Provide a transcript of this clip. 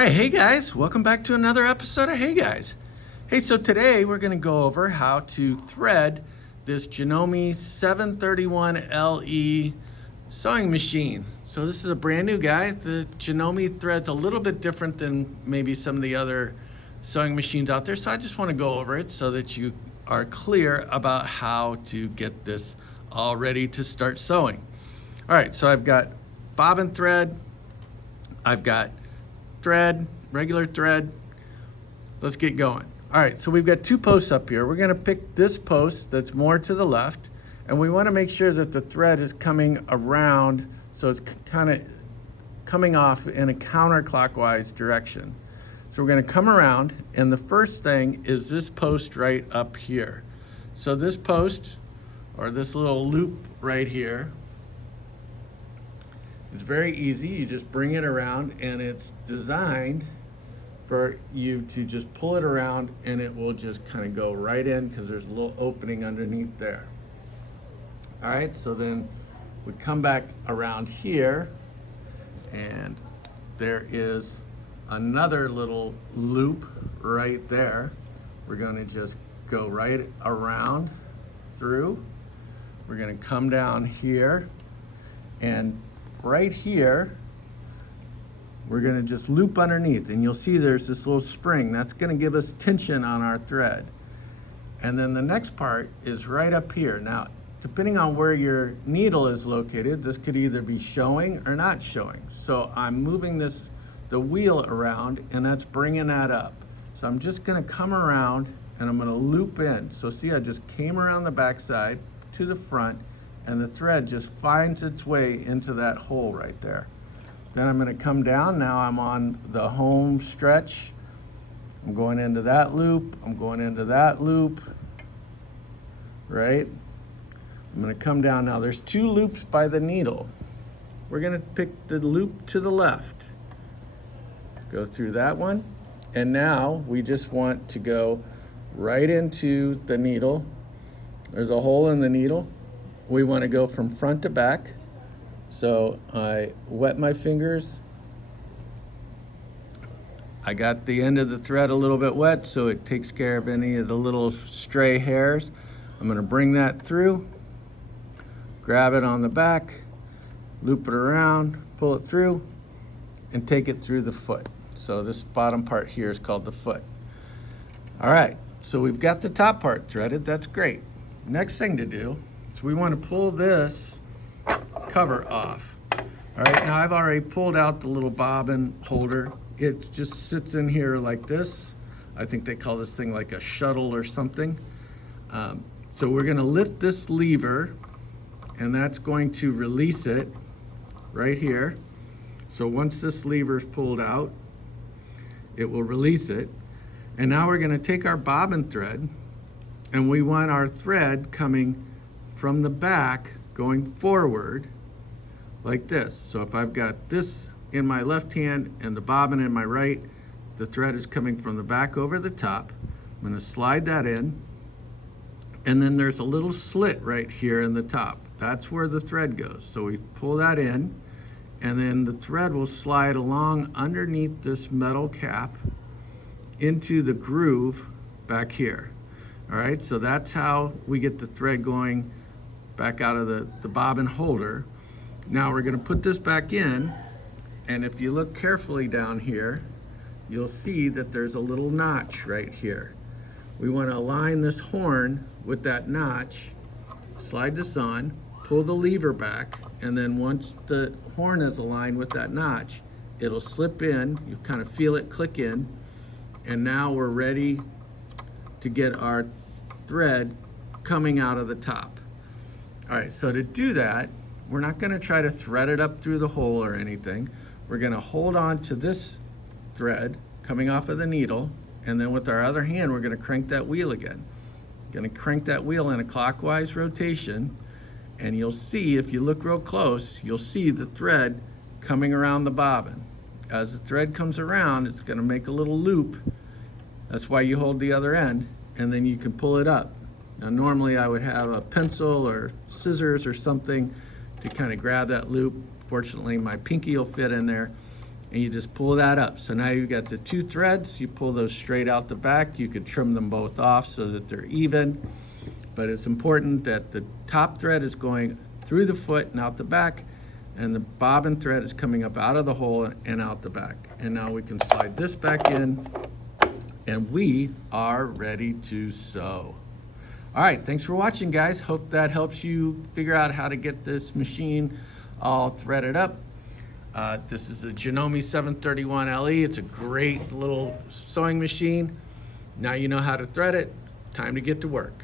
All right, hey guys, welcome back to another episode of Hey Guys. Hey, so today we're going to go over how to thread this Janome 731LE sewing machine. So this is a brand new guy. The Janome thread's a little bit different than maybe some of the other sewing machines out there, so I just want to go over it so that you are clear about how to get this all ready to start sewing. All right, so I've got bobbin thread, I've got thread, regular thread. Let's get going. All right, so we've got two posts up here. We're gonna pick this post that's more to the left, and we wanna make sure that the thread is coming around, so it's kind of coming off in a counterclockwise direction. So we're gonna come around, and the first thing is this post right up here. So this post, or this little loop right here, it's very easy. You just bring it around, and it's designed for you to just pull it around and it will just kind of go right in because there's a little opening underneath there. All right, so then we come back around here and there is another little loop right there. We're going to just go right around through. We're going to come down here, and right here we're going to just loop underneath, and you'll see there's this little spring that's going to give us tension on our thread. And then the next part is right up here. Now, depending on where your needle is located, this could either be showing or not showing. So I'm moving the wheel around, and that's bringing that up. So I'm just going to come around and I'm going to loop in. So see, I just came around the backside to the front, and the thread just finds its way into that hole right there. Then I'm going to come down. Now I'm on the home stretch. I'm going into that loop. I'm going into that loop, right? I'm going to come down. Now there's two loops by the needle. We're going to pick the loop to the left. Go through that one. And now we just want to go right into the needle. There's a hole in the needle. We want to go from front to back. So I wet my fingers. I got the end of the thread a little bit wet, so it takes care of any of the little stray hairs. I'm going to bring that through, grab it on the back, loop it around, pull it through, and take it through the foot. So this bottom part here is called the foot. All right, so we've got the top part threaded. That's great. Next thing to do is we want to pull this cover off. All right, now I've already pulled out the little bobbin holder. It just sits in here like this. I think they call this thing like a shuttle or something. So we're gonna lift this lever, and that's going to release it right here. So once this lever is pulled out, it will release it. And now we're gonna take our bobbin thread, and we want our thread coming from the back going forward like this. So if I've got this in my left hand and the bobbin in my right, the thread is coming from the back over the top. I'm going to slide that in, and then there's a little slit right here in the top. That's where the thread goes. So we pull that in, and then the thread will slide along underneath this metal cap into the groove back here. All right, so that's how we get the thread going back out of the bobbin holder. Now we're going to put this back in, and if you look carefully down here, you'll see that there's a little notch right here. We want to align this horn with that notch, slide this on, pull the lever back, and then once the horn is aligned with that notch, it'll slip in. You kind of feel it click in, and now we're ready to get our thread coming out of the top. All right, so to do that, we're not going to try to thread it up through the hole or anything. We're going to hold on to this thread coming off of the needle, and then with our other hand, we're going to crank that wheel again. Going to crank that wheel in a clockwise rotation, and you'll see, if you look real close, you'll see the thread coming around the bobbin. As the thread comes around, it's going to make a little loop. That's why you hold the other end, and then you can pull it up. Now normally I would have a pencil or scissors or something to kind of grab that loop. Fortunately, my pinky will fit in there, and you just pull that up. So now you've got the 2 threads, you pull those straight out the back. You could trim them both off so that they're even, but it's important that the top thread is going through the foot and out the back, and the bobbin thread is coming up out of the hole and out the back. And now we can slide this back in, and we are ready to sew. All right, thanks for watching, guys. Hope that helps you figure out how to get this machine all threaded up. This is a Janome 731 LE. It's a great little sewing machine. Now you know how to thread it. Time to get to work.